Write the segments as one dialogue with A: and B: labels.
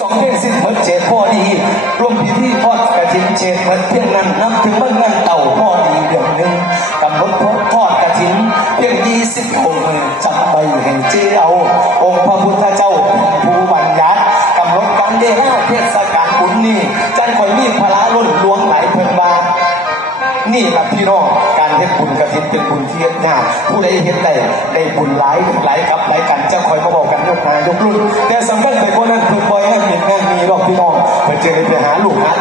A: สองเพลงสิ้นเพิดเจ็ดพอดีรวมพิธีทอดกระถินเจ็ดเพิดเพียงนั้นนับถึงวันเงินเต่าพ่อดีเดือนหนึ่งกำหนดพบทอดกระถินเพียงยี่สิบองค์จำไปให้เจ้าองค์พระพุทธเจ้าผู้บัญญัติกำหนดการเวลาเทศกาลบุญนี้จันคอยมีพระล้นหลวงไหลายเพิ่นบานี่หละพี่น้อง เป็นบุญที่เฮ็ดยาผู้ใดเห็นได้ได้บุญหลายหลายกับหลายกันจะคอยมาบอกกันยกนายกรุ่นแต่สำคัญไปกว่านั้นเพิ่นปล่อยให้มีแม่มีรอกพี่น้องเพิ่นจอได้ไปหาลูกหา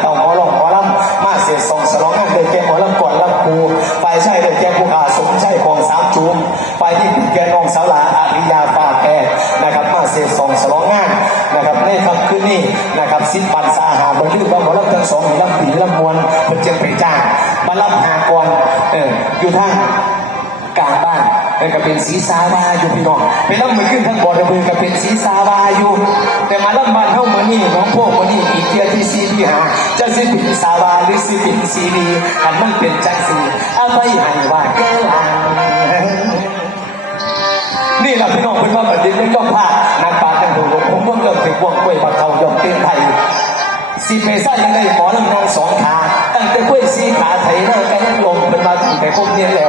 A: บ้านเออก็เป็นสีสาวาอยู่พี่น้องไปรับมือขึ้นทั้งบอระเบือก็เป็นสีสาวาอยู่ แต่มารับบ้านเท่ามือนี่น้องพวกมือนี่อีกเทียที่ซีที่หาจะสิเป็นสาวาหรือสิเป็นซีดีอันมันเป็นจังสีอาไปให้ว่าแก้ลังนี่แหละพี่น้องเป็นว่าแบบนี้ไม่ต้องพลาดนักปราชญ์ทั้งหมดผมก็เริ่มถึงวงกล้วยปลาเทายอมเต้นไทยสีเมซ่ายังได้หมอลำนางสองขาตั้งแต่กล้วยสีขาไถหน้ากันยังลมเป็นมาตั้งแต่พวกนี้แล้ว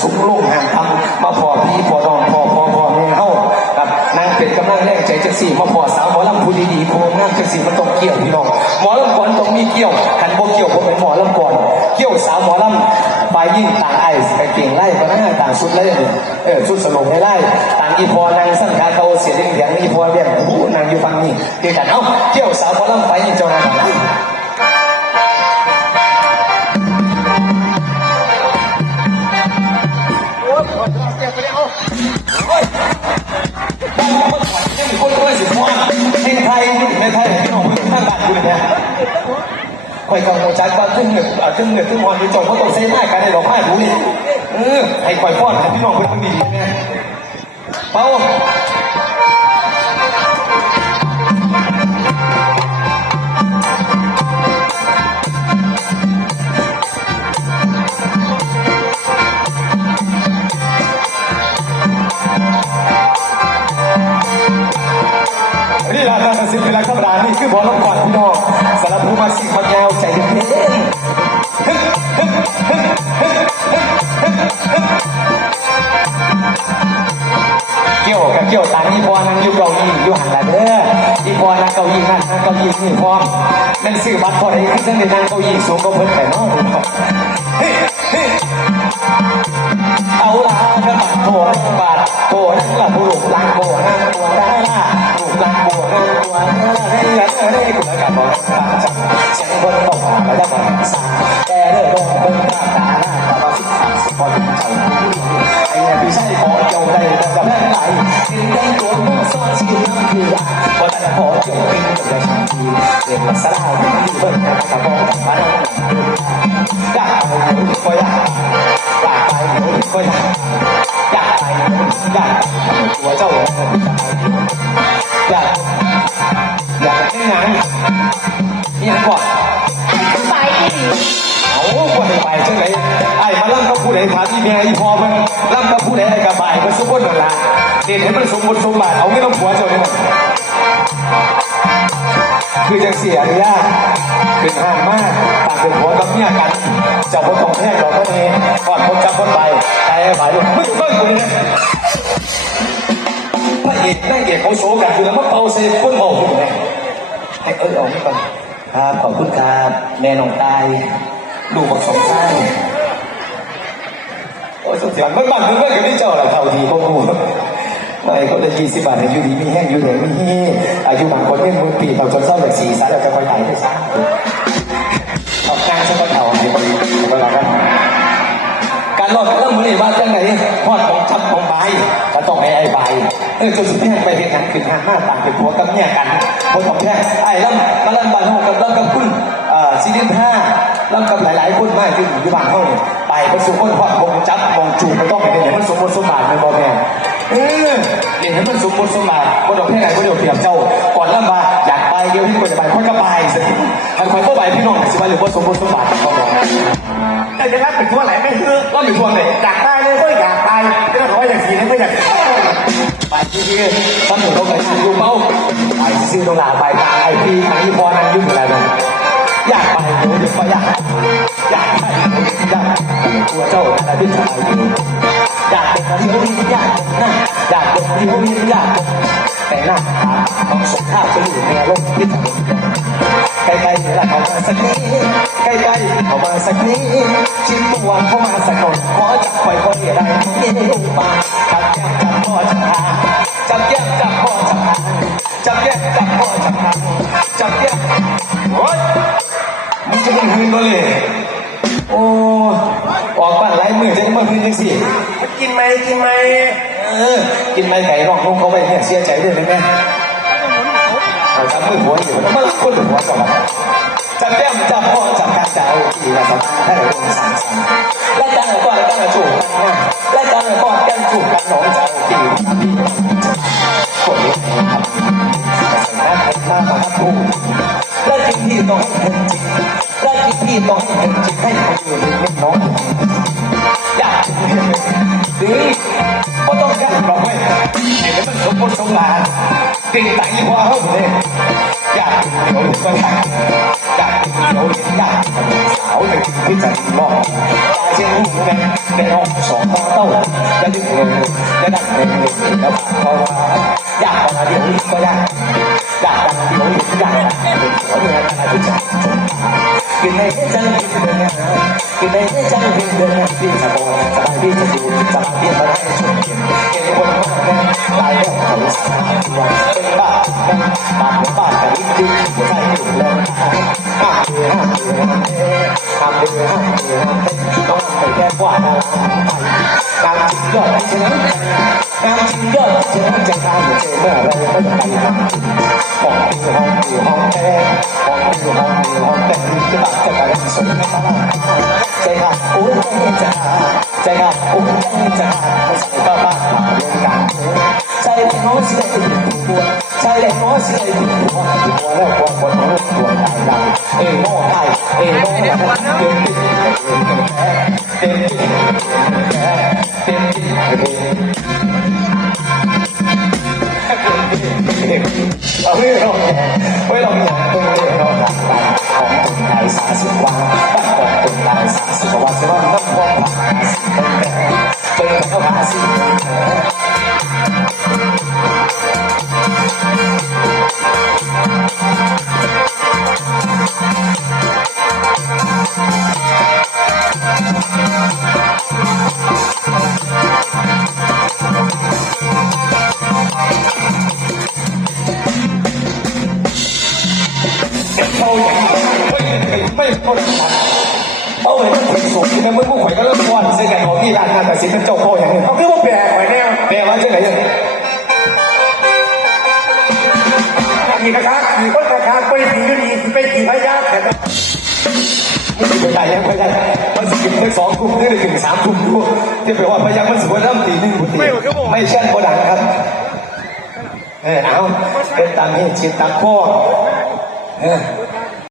A: ขึ้นหันสูงลงหันทำมาพอพี่พอน้องพอพอพอแม่เฮาครับนางเป็นกำลังแรงใจจักสี่มาพอสาวหมอลำผู้ดีๆผู้งามจักสี่มันต้องเกี่ยวพี่น้องหมอลำก่อนต้องมีเกี่ยวหันบ่เกี่ยวผมเป็นหมอลำก่อนเกี่ยวสาวหมอลำฝ่ายยิ่งต่างไอ้ไปเก่งไล่ก็น่าต่างชุดไล่เออชุดสลงให้ไล่ต่างอีพอนางสั่งขาเขาเสียเรื่องเดียงอีพอเรียกหูนางอยู่ฟังนี่เกี่ยวกันเอ้าเกี่ยวสาวพอลำไฟนี่เจ้านาย พลงไทยในไทยพี่น้องข้างบ้านคุณเนี่ยคอยกังวลใจว่าขึ้นเหนือขึ้นเหนือขึ้นมอนอยู่จงก็ต้องเซ็นให้กันในดอกไม้ดูนี่เออให้คอยป้อนให้พี่น้องเพื่อนดีๆเนี่ยเป้า พอได้ขึ้นจังได้นั่งเก้าอี้สูงก็เพิ่นแต่น้องเอาลากระบาดโผล่บาดโผล่นั่งละผู้ลูกลังโผล่นั่งตัวได้ละลูกลังโผล่นั่งตัวได้ละให้ละให้กูละกันบอกปาจังเสียงคนบอกว่าไม่ได้บอกสั่งแต่เด้อลงเป็นตาตาหน้าตาบ้าสิบสามสิบพอถึงเจ้าไอ้เนี่ยพี่ชายขอเจ้าได้แต่กับแม่ไหลกินได้ตั วมึงซ้อนชีวิตน้ำคือว่าพอแต่ขอเจ้ากินแต่ชาทีเรียนสลาวที่เบิ่งแต่กับบอกมาแล้วอยากเอาหนูก็อยากอยากไปหนูก็อยากายมันสมบูรณ์หมดละเด่นให้มันสมบูรณ์สมบัติเอาไม่ต้องผัวเจ้าเนี่ยคือจังเสียอนุญาตเป็นห้างมากต่างเป็นผัวกับเมียกันจ้าคนต้องแท้งเราก็เองก่อนคนจับคนไปแต่ไปลูกมึงเพิ่งกูเนี่ยพระเอกนางเอกเขาโชว์กันอยู่แล้วมาเป่าเซฟคนโง่อยู่ไหนให้เอ้ยออกนี่ก่อนครับขอบคุณครับแม่น้องตายดูบักสมชายโอ้ย สุดยอดมันบังมันก็กับที่เจ้าแหละเท่าทีพวกกูไม่เขาจะยี่สิบบาทอยู่ดีมีแห้งอยู่ไหนมีเฮอายุบางคนเนี่ยมือปีบางคนเศร้าแบบสีสารเราจะคอยถ่ายได้ซ้ำเอากลางสักเท่าเดี๋ยวเวลากันการรอดก็มือว่าจังไหนพอดของชับของใบก็ต้องให้ไอ้ใบเออจนสุดท้ายไปเห็นหนังขึ้นห้าห้าต่างเป็นผัวกับเมียกันคนของแท้ไอ้ล่ำมาล่ำบานห้องกับล่ำกับคุณอ่าซีดินห้าล้วกับหลายๆคนมากที่อยู่ที่บ้านเขาเนี่ย ไปไปสู่คนพอดมงจับมงจูบไม่ต้องเป็นอย่างมันสมบูรณ์สมบัติไม่บอกแม่เออเห็นให้มันสมบูรณ์สมบัติบ่ดอกแค่ไหนบ่เดียวเปรียบเจ้าก่อนล่ำบาอยากไปเดี๋ยวที่ควรจะไปคนก็ไปสิทางคนก็ไปพี่น้องสิว่าหรือว่าสมบูรณ์สมบัติเขาบอก
B: แต่จะรักเป็นทั่วไหนไม่คือ
A: ว่ามีทวงเลย
B: อยากตายเลยก็อยากตายแต่ถ้าบอกว่าอย่ากสีนั้นก็อยาก
A: ไปที่นี่ตอนหนูเราไปทานยูเป้าไปซื้อตรงหลาไปตาไอพีทางที่พอนั้นยุ่งอะไรบ้างอยากไปหนูเดี๋ยวก็อยากอยากไปอยาก ตัวเจ้าอะไรที่จะไปอยากเป็นคนที่เขาอยากนะอยากเป็นคนที่เขาอยากแต่หน้าตาต้องสมท่าไปอยู่ในโลกที่ทำใกล้ๆนี่แหละเขามาสักนิดใกล้ๆเขามาสักนิดชิ้นตัวเขามาสักหน่อยขอจับไปล่อยคนอะไรที่ลูกมาจับแยกจับพ่อจับหางจับแยกจับพ่อจับหางจับแยกจับพ่อจับหางจับแยกโอ๊ยมันจะเป็นหืนก็เลย ออกบ้านไรมือจะมาหืนจังสิ
B: กินไหมกินไหม
A: เออ กินไหมไก่รองลงเขาไปเนี่ยเสียใจด้วยไหมแม่เราจับมือหัวอยู่แล้วมันคนหัวก่อนจับแก้มจับพ่อจับกางเจ้าที่เราสามารถให้เราลงสามสามและจังก่อนจังจูบกันนะและจังก่อนจังจูบกันน้องจ้าที่คนนี้ครับแต่ส่หน้าผมาครับผู้และจริงที่ต้องให้เป็นจริงและจริงที่ต้องให้เป็นจริงให้คนอื่นเป็นน้อง ติดตั้งอยู่ว่าเฮ้ยเนี่ยอยากเดี๋ยวก็อยากอยากเดี๋ยวอยากสาวจะที่จะมองตาเช่นหูแม่ในห้องสองห้องเต้าจะดึงเงินจะดักเงินแล้วผ่านเขาอยากมาเดี๋ยวนี้ก็อยากอยากเดี๋ยวนี้อยากเป็นหัวเรืออะไรที่จะกินในใจกินเดินกินในใจกินเดินที่สบายสบายที่จะอยู่สบายที่จะได้ชมเย็นเห็นคนมากแน่ตายแล้วเขาสายตัวเป็นบ้าบ้าบ้ากันจริงหัวใจอยู่แล้วห้าเดือนห้าเดือนห้าเดือนห้าเดือนต้องไปแก้กว่าดาวการจิตยอดชนะ การจิตยอดชนะจะทำเจอเมื่อไรก็จะไปทำห้องคือห้องคือห้องแท้ห้องคือห้องคือห้องแต่ที่บ้านจะไปสมให้ตลอดใจค่ะโอ้ยใจค่ะใจค่ะโอ้ยใจค่ะไม่ใช่บ้าบ้ามาเรื่องการใจเป็นน้องเสียติดหัวใจเป็นน้องเสียติดหัวหัวแล้วหัวหัวหัวหัวได้ได้เอ้โม่ได้เอ้โม่ได้เต็มที่เต็มที่เต็มที่เต็มที่เราไม่เราไม่เราอยากเป็นเราหลักการของคนไทยสาสิบวันของคนไทยสาสิบวันสว่าน้ำพองผ่าสิเป็นเข้ามาสิ ไม่เขาเอาเลยมันเป็นสูงที่แมันมึงข่อยก็เริ่มก่อนเสียกันของที่ร้านงานแต่สิเป็นเจ้าพ่ออย่างนี้
B: เขาคือว่าแปลกไว้แน่
A: แปลว่าจะไหนยัง
B: ขี่กระทะขี่ก้นกระทะไปขี่ยืนดีไปขี่พยาแต่
A: มันสิบได้ยังไม่ได้มันสิบไปสองทุ่มนี่ถึงสามทุ่มดูที่แปลว่าพยังมันสิบวันเริ่มตีหนึ่งตีไม่ใช่โบดังครับเออเอาเป็นตามเหตุชิดตามพ่อเออ